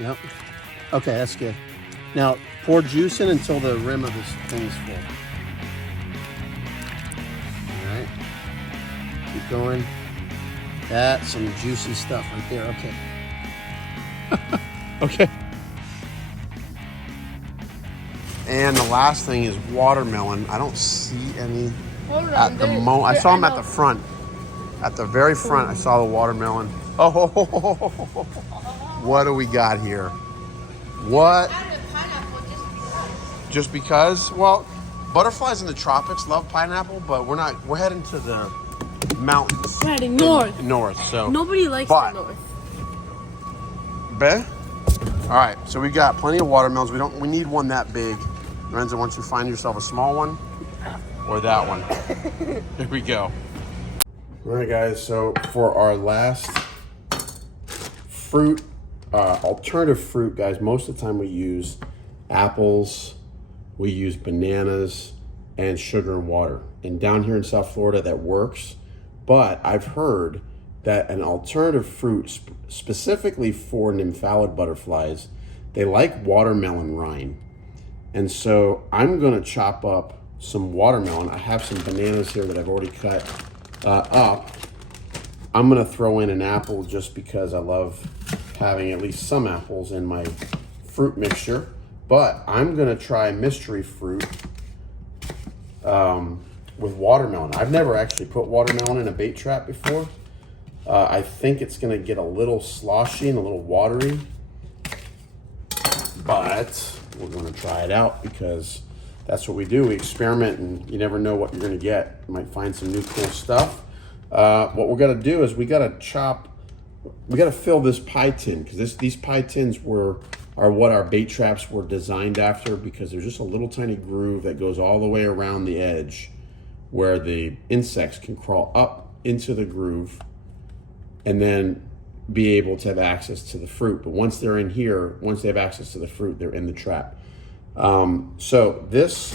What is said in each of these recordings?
Yep. Okay, that's good. Now, pour juice in until the rim of this thing is full. All right. Keep going. That's some juicy stuff right there. Okay. Okay. And the last thing is watermelon. I don't see any at the moment. I saw them at the front. At the very front, I saw the watermelon. Oh, what do we got here? What? Just because? Well, butterflies in the tropics love pineapple, but we're heading to the mountains. We're heading north. North, so. Nobody likes the north. Be? All right, so we got plenty of watermelons. We need one that big. Lorenzo, once you find yourself a small one, or that one. Here we go. All right, guys, so for our last fruit, alternative fruit, guys, most of the time we use apples, we use bananas, and sugar and water. And down here in South Florida, that works. But I've heard that an alternative fruit, specifically for nymphalid butterflies, they like watermelon rind. And so I'm gonna chop up some watermelon. I have some bananas here that I've already cut up. I'm gonna throw in an apple just because I love having at least some apples in my fruit mixture. But I'm gonna try mystery fruit with watermelon. I've never actually put watermelon in a bait trap before. I think it's gonna get a little sloshy and a little watery, but we're gonna try it out because that's what we do. We experiment and you never know what you're gonna get. You might find some new cool stuff. What we're gonna do is we gotta fill this pie tin because these pie tins are what our bait traps were designed after, because there's just a little tiny groove that goes all the way around the edge where the insects can crawl up into the groove and then be able to have access to the fruit. But once they're in here, once they have access to the fruit, they're in the trap. So this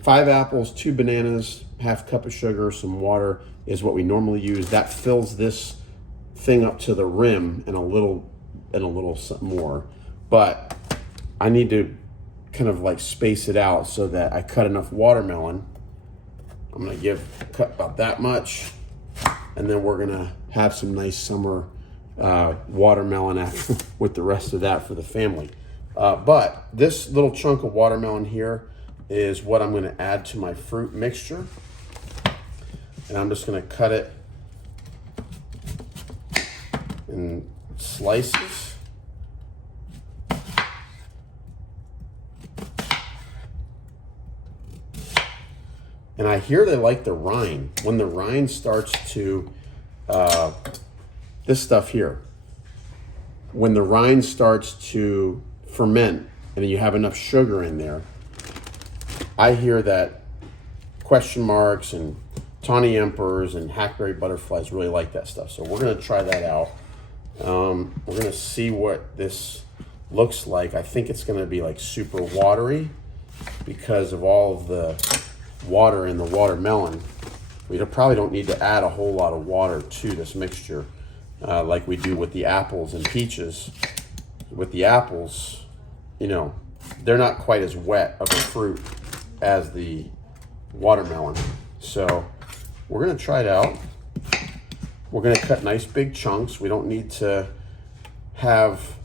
5 apples, 2 bananas, half cup of sugar, some water is what we normally use. That fills this thing up to the rim and a little more. But I need to kind of like space it out so that I cut enough watermelon. I'm gonna cut about that much, and then we're gonna have some nice summer watermelon with the rest of that for the family. But this little chunk of watermelon here is what I'm gonna add to my fruit mixture. And I'm just gonna cut it in slices. And I hear they like the rind. When the rind starts to, this stuff here, when the rind starts to ferment and you have enough sugar in there, I hear that question marks and tawny emperors and hackberry butterflies really like that stuff. So we're gonna try that out. We're gonna see what this looks like. I think it's gonna be like super watery because of all of the water in the watermelon. We probably don't need to add a whole lot of water to this mixture like we do with the apples and peaches. With the apples, you know, they're not quite as wet of a fruit as the watermelon. So we're gonna try it out. We're gonna cut nice big chunks. We don't need to have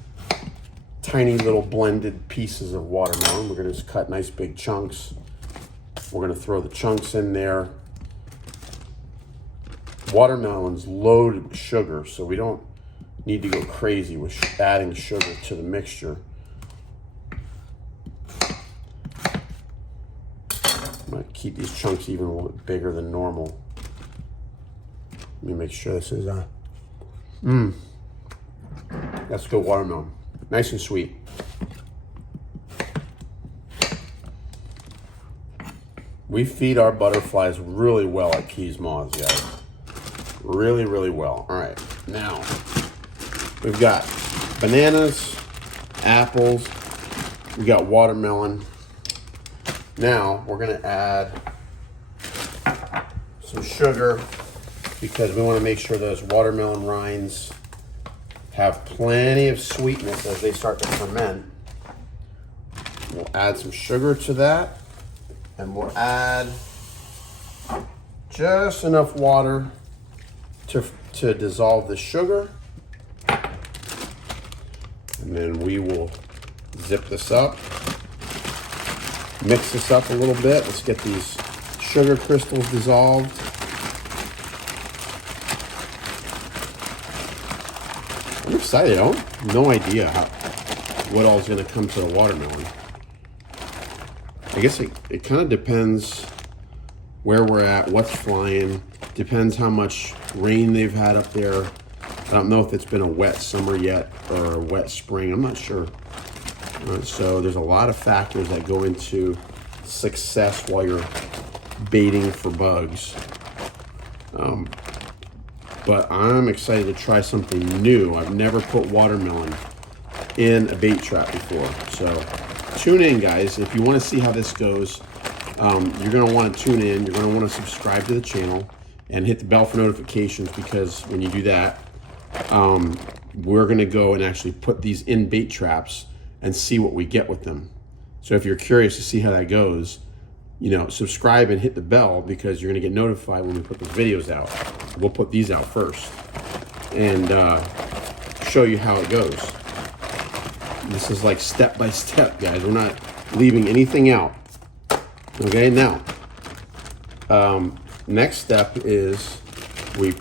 tiny little blended pieces of watermelon. We're gonna just cut nice big chunks. We're gonna throw the chunks in there. Watermelon's loaded with sugar, so we don't need to go crazy with adding sugar to the mixture. I'm gonna keep these chunks even a little bit bigger than normal. Let me make sure this is that's good watermelon. Nice and sweet. We feed our butterflies really well at Keys Moths, guys. Really, really well. All right, now we've got bananas, apples, we got watermelon. Now we're gonna add some sugar because we wanna make sure those watermelon rinds have plenty of sweetness as they start to ferment. We'll add some sugar to that, and we'll add just enough water to dissolve the sugar. And then we will zip this up, mix this up a little bit. Let's get these sugar crystals dissolved. I'm excited. I have no idea what all is going to come to the watermelon. I guess it kind of depends where we're at, what's flying, depends how much rain they've had up there. I don't know if it's been a wet summer yet or a wet spring. I'm not sure. So there's a lot of factors that go into success while you're baiting for bugs. But I'm excited to try something new. I've never put watermelon in a bait trap before. So tune in, guys. If you want to see how this goes, you're going to want to tune in. You're going to want to subscribe to the channel and hit the bell for notifications, because when you do that, we're going to go and actually put these in bait traps and see what we get with them. So if you're curious to see how that goes, you know, subscribe and hit the bell, because you're going to get notified when we put the videos out. We'll put these out first and show you how it goes. This is like step by step, guys. We're not leaving anything out. Okay, now, next step is we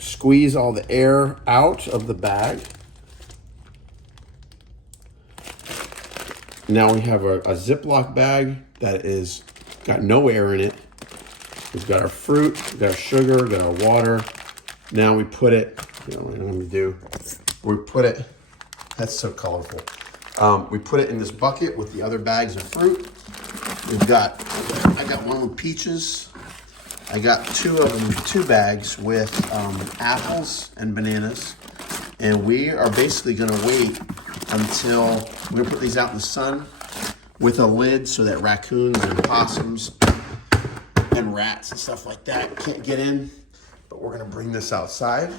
squeeze all the air out of the bag. Now we have a Ziploc bag that is got no air in it. We've got our fruit, we've got our sugar, we've got our water. Now we put it, you know what I'm gonna do? We put it, that's so colorful. We put it in this bucket with the other bags of fruit. I got one with peaches. I got two bags with apples and bananas. And we are basically gonna wait until, we're gonna put these out in the sun with a lid so that raccoons and possums and rats and stuff like that can't get in. But we're gonna bring this outside.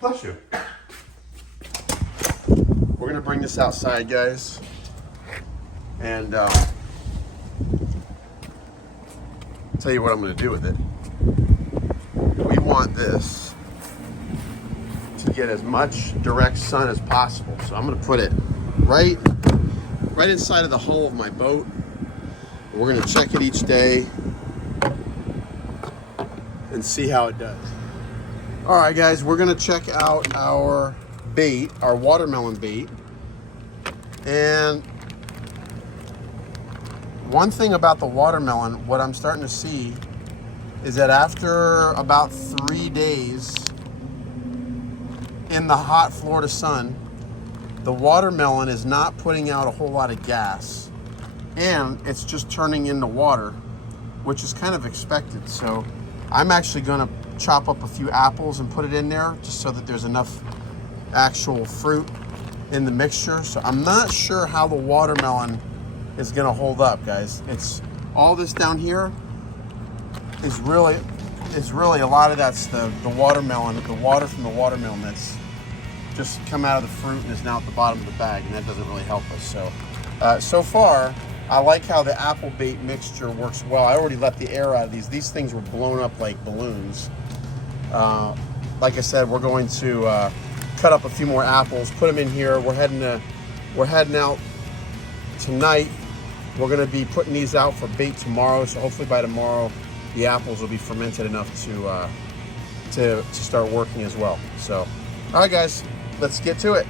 Bless you. We're gonna bring this outside, guys. And tell you what I'm gonna do with it. We want this to get as much direct sun as possible. So I'm gonna put it right inside of the hull of my boat. We're gonna check it each day and see how it does. All right, guys, we're gonna check out our bait, our watermelon bait. And one thing about the watermelon, what I'm starting to see is that after about 3 days in the hot Florida sun, the watermelon is not putting out a whole lot of gas, and it's just turning into water, which is kind of expected. So I'm actually gonna chop up a few apples and put it in there just so that there's enough actual fruit in the mixture. So I'm not sure how the watermelon is gonna hold up, guys. It's all this down here is really a lot of that's the watermelon, the water from the watermelon that's just come out of the fruit and is now at the bottom of the bag, and that doesn't really help us. So so far I like how the apple bait mixture works well. I already let the air out of these. These things were blown up like balloons. Like I said, we're going to cut up a few more apples, put them in here. We're heading out tonight. We're going to be putting these out for bait tomorrow. So hopefully by tomorrow, the apples will be fermented enough to start working as well. So, all right, guys, let's get to it.